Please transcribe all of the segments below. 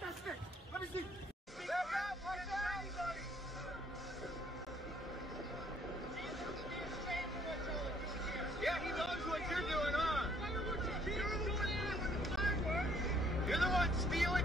that stick. Let me see. Yeah, he knows what you're doing, huh? You're the one stealing.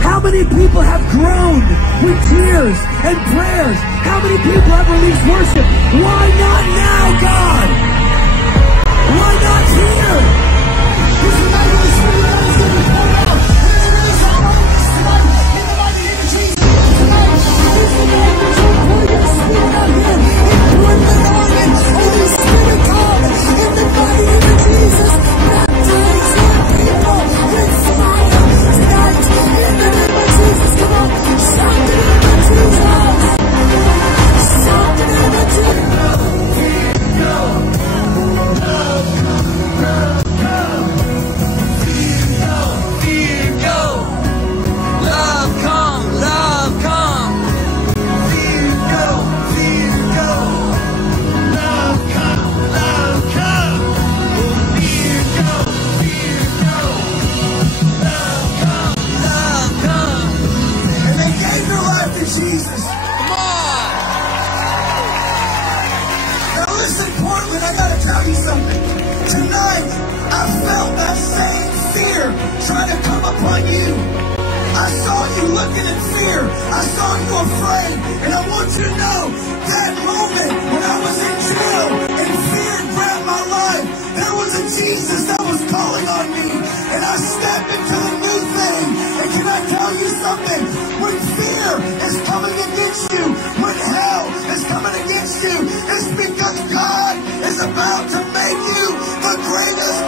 How many people have groaned with tears and prayers? How many people have released worship? Why not now, God? Why not here? This is not the Spirit that is going to pour out. This is our moment tonight. In the mighty name of Jesus. Tonight, this is the night that you pour your Spirit out here. In Portland, Oregon. Holy Spirit, come. In the mighty name of Jesus. Baptize your people with fire tonight. In the name of Jesus. Come on. Shout the name of Jesus. Shout the name of Jesus. Jesus. Come on. Now listen, Portland, I gotta tell you something. Tonight, I felt that same fear trying to come upon you. I saw you looking in fear. I saw you afraid. And I want you to know that moment when I was in jail and fear grabbed my life, there was a Jesus that was calling on me. And I stepped into the new thing. And can I tell you something? When fear is coming against you, when hell is coming against you, it's because God is about to make you the greatest